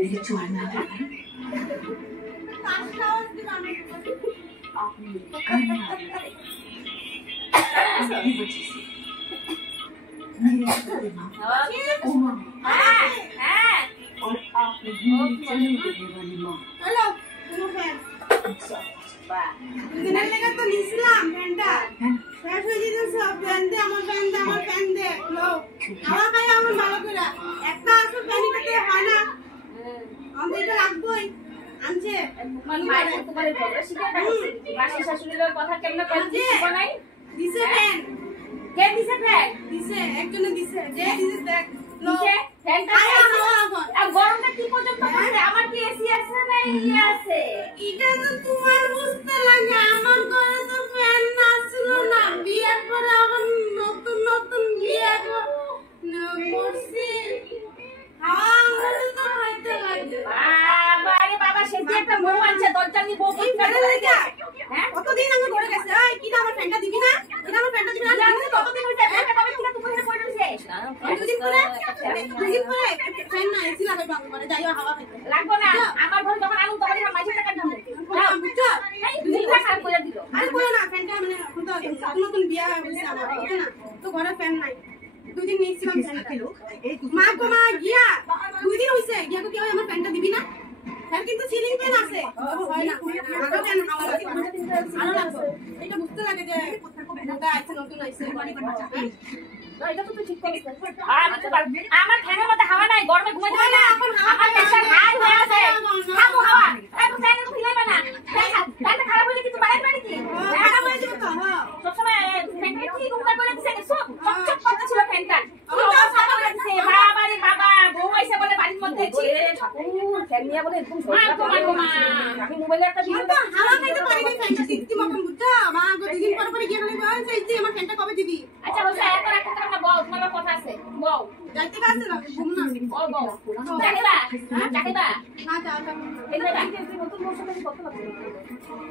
छोड़ना आपने और आपने चलने वाली माँ हेलो দিনের লেগে তো নিছিলাম ফ্যানটা শেষ হয়ে যেত সব ফ্যান দে আমার ফ্যান দে লো হাওয়া খাই আমার ভালো করে একটা আসো ফ্যান দিতে হয় না আমি এটা রাখবই আনছে মানে মায়ের তোমার বড় শিখে রাখছে বাসি শাশুড়ির কথা কেমনে করছিস বানাই দিছে ফ্যান কে দিছে ফ্যান দিছে একজনে দিছে যে দিছে দেখ লো দিছে ফ্যানটা আর গরমটা কি পর্যন্ত আছে আমার কি এসি আছে না ই আছে এটা তো তোমার বুঝতে লাগে আমার ঘরে তো ফ্যান না ছিল না বিয়ের পরে আবার নতুন বিয়ে করছি হাওয়া আমাদের তো খাইতে লাগে বাবা আরে বাবা সে যে একটা বউ আছে দরজা নিয়ে বউ বসে ফ্যানের লাগে হ্যাঁ কতদিন আমি ঘরে গেছে এই কি না আমার ফ্যানটা দিবি না এটা আমার ফ্যানটা দিবি না জানি কতদিন হইছে ফ্যানটা কবে থেকে তুমি ঘরে পড়ে রইছে দুদিন পরে ফ্যান না এসি লাগাইবো আমি ঘরে যাইও হাওয়া খাইতে লাগবো না আমার ঘরে যখন আনু তখন আমার মাঝে টাকা দাও নাও বুঝছো এই দুদিন খারাপ করে দিল আরে বলো না ফ্যানটা মানে এখন তো নতুন বিয়ে হয়েছে আমার বুঝছো না তো ঘরে ফ্যান নাই দুদিন নিয়েছিলাম ফ্যানটা মা গো মা গিয়া দুদিন হইছে গিয়া তো কেউ আমার ফ্যানটা দিবি না ফ্যান কিন্তু সিলিং ফ্যান আছে হয় না আরো ফ্যান হাওয়া লাগে আরো লাগবে এটা বুঝতে লাগে যে কোথা আছে নতুন আইছে এটা তো তুই ঠিক করিস আমার ফ্যানের মধ্যে হাওয়া নাই গরমে ঘুমাইতে পারি না আমার প্রেসার হাই হয়ে আছে খাবো হাওয়া এই ফ্যানের তো হিলাইবে না ফ্যানটা খারাপ হইলে কিছু বাড়াই পারি কি খারাপ হয়ে যাবে তো হ্যাঁ সবসময় ফ্যানটা কি ঘুমটা করে দিছে সব চকচক করতেছিল ফ্যানটা কি অবস্থা করে দিছে বাবা রে বাবা বউ আইছে বলে বাড়ির মধ্যে ঠাকুর ফ্যান নিয়ে বলে একদম মা আমি মোবাইলে একটা ভিডিও তো হাওয়া খাইতে পারি না ফ্যানটা ঠিকই মতন বুঝছো মা গো দুদিন পর পরে গিয়ে বলে এই আমার ফ্যানটা কবে দিবি আচ্ছা বলছে এত রাখতে না বউ তোমার কথা আছে বউ যাইতে পারছে না ঘুম না ও বউ যাইবা যাইবা না যাও এই যে নতুন বছর থেকে কত লাগবে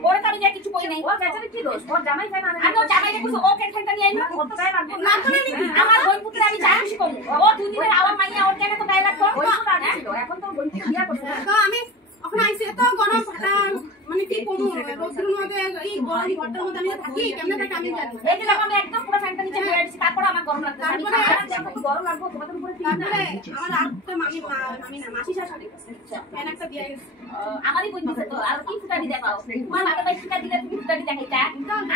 ওরে তো আমি যা কিছু কই নাই ও চাচারে কি দোষ ওর জামাই ফ্যান আনে আমি জামাই রে কিছু ও ফ্যানটা নিয়ে আইনা কত গায় লাগবে না তো নাকি আমার বোন পুত্র আমি যা খুশি করব ও দুই দিনের আওয়ার মাইয়া ওর কেন তো গায় লাগবে ওই তো ছিল এখন তো বোন থেকে বিয়া করছে তো আমি এখন আইছে তো গরম ফাটা মানে কি কোন রোদের মধ্যে এই গরম ঘরটার মধ্যে আমি থাকি কেমনে থাকি আমি জানি এই যে আমি একদম পুরো ফ্যানটা নিচে দিয়ে দিছি তারপর আমার গরম লাগছে আমি গরম লাগবে তোমাদের উপরে ঠিক না আমার আরেকটা মামি না মাসি শাশুড়ি ফ্যান একটা দিয়ে গেছে আমারই বোন দিছে তো আর কি ফুটানি দেখাও তোমার ভালো ভাই ফুটা দিলে তুমি ফুটানি দেখাইতা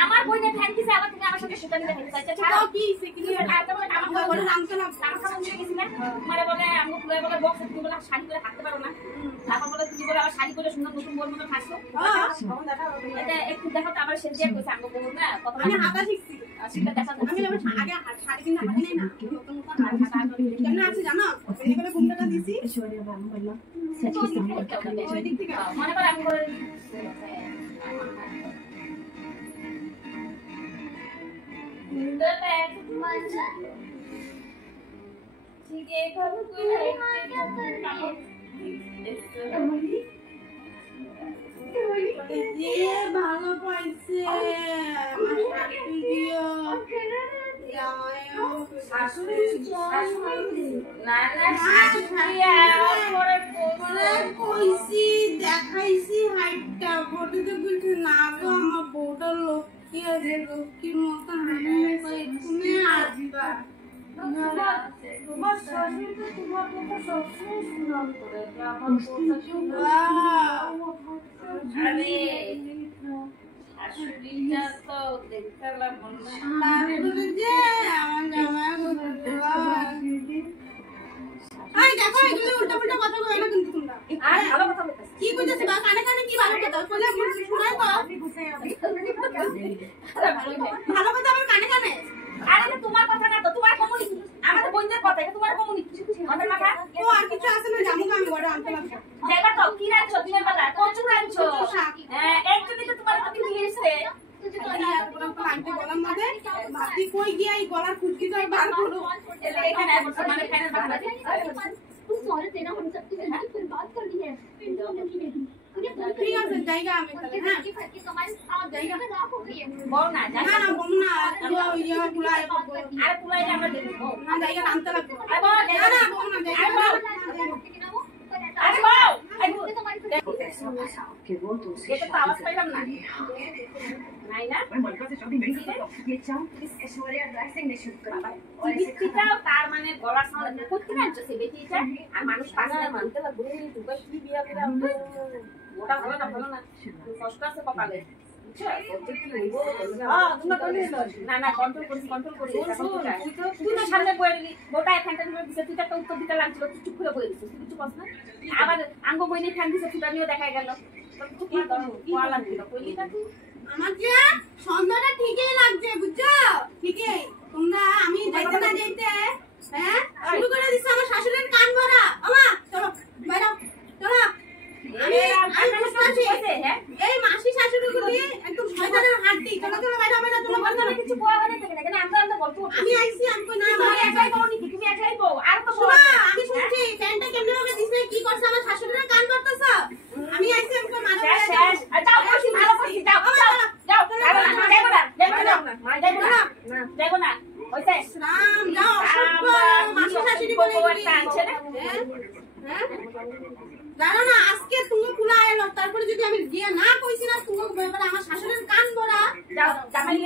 আমার বোনে ফ্যান দিছে আবার তুমি আমার সাথে ফুটানি দেখাইতা আচ্ছা ছাড়ো কি সেকিনি আর তোমার কাম করে রামকে না সাংসা মন্দিরে গেছি না মানে বলে আমি পুরো বলে বক্স তুমি বলে শাড়ি করে হাঁটতে পারো না তারপর বলে তুমি বলে আবার শাড়ি করে সুন্দর নতুন বোন মতো খাসো এটা একটু দেখো তো আমার সেজে কইছে আমি বলবো না কত আমি হাতা শিখছি সেটা দেখা আমি যখন আগে শাড়ি কিনা হাতে নেই না নতুন নতুন হাতা কেমন আছে জানো এই করে ঘুমটা দিছি ওই দিক থেকে মনে করে আমি করে ঠিক আছে ভালো ভালো পাইছে দেখাইছি হাইটটা ফটোতে বলছে না গো আমার বউটা লক্ষ্মী আছে লক্ষ্মীর মতন তুমি আসবা তোমার শাশুড়ি তো তোমার কথা সবসময় সুনাম করে আমার আরে শাশুড়িটা তো দেখলাম যে আমার জামাই দেখো এগুলো উল্টা পুল্টা কথা কই না কিন্তু তোমরা আর ভালো কথা বলতেছ কি কইতেছ বা কানে কানে কি ভালো কথা বলে শুনাই তো ভালো কথা আমার কানে কানে আরে তোমার কথা না তো তোমার কমিউনিটি আমাদের বন্ধুদের কথা এটা তোমার কমিউনিটি আমাদের মাথা ও আর কিছু আছে না জামু আমি বড় আনতে লাগছে যাইবা তো কি রাখছো দিনের বেলা কচু রাখছো হ্যাঁ একজনই তো তোমার কথা দিয়েছে আনতে বলার মধ্যে ভাতি কই গিয়া এই গলার খুঁজকি যাই বার করো এটা এখানে মানে ফ্যানের বাংলাতে तू सॉरी देना हम सबकी जिंदगी फिर बात करनी है ঠিক আছে জায়গা আমি তাহলে হ্যাঁ की कमाई आप जाएगा आप हो गई है বল না জানি না না বম না ইয়া পুলাই আরে পুলাই আমরা দেখব না জায়গা আনতে লাগবে আরে বল না না বম না জায়গা আরে বল कि वो तो उसे এটা তো আওয়াজ পাইলাম না নাই না मैं मलका से शादी नहीं कर सकता ये चांद इस ऐश्वर्या राय सिंह ने शूट करा है और ऐसे বিচিটাও তার মানে গলার সাউন্ড করতে না সে বেটিটা আর মানুষ পাশে মানতে লাগবে তুই কি বিয়া করে ওটা হবে না ভালো না কষ্ট আছে কপালে না না কন্ট্রোল করি তুই তো সামনে বয়ে দিলি ওটা এখানটা নিয়ে দিছে তুই একটা উত্তর দিতে লাগছিল তুই চুপ করে বয়ে দিছিস তুই কিছু কস না আবার আঙ্গ বইনে ফ্যান দিছে ফুটা নিয়ে দেখা গেল তো কি কোয়া লাগছিল কইলিটা তুই আমার যে সন্ধ্যাটা ঠিকই লাগছে বুঝছো ঠিকই তোমরা আমি যাইতে না যাইতে হ্যাঁ শুরু করে দিছে আমার শাশুড়ির কান ভরা আমা চলো বাইরে চলো আমি বুঝতে পারছি এই মাসি শাশুড়িগুলি একদম শয়তানের হাড্ডি চলো চলো বাইরে বাইরে চলো বন্ধুরা কিছু কোয়া হয় না কেন আমরা গল্প আমি আইছি আমি কই না তুমি একলাই বলো নি তুমি একলাই বলো আর তো বলো আমি শুনছি প্যান্টটা কেমনে ভাবে দিছে কি করছে আমার শাশুড়ির কান ভরতেছ আমি আইছি আমি কই মারা শেষ যাও বসি ভালো বসি যাও যাও যাও না হইছে রাম যাও মাসি শাশুড়ি বলে একটা আনছে না হ্যাঁ জানো না আজকে তুমি খুলা এলো তারপরে যদি আমি গিয়ে না কইছি না তুমি আমার শাশুড়ির কান ভরা যাও জামাই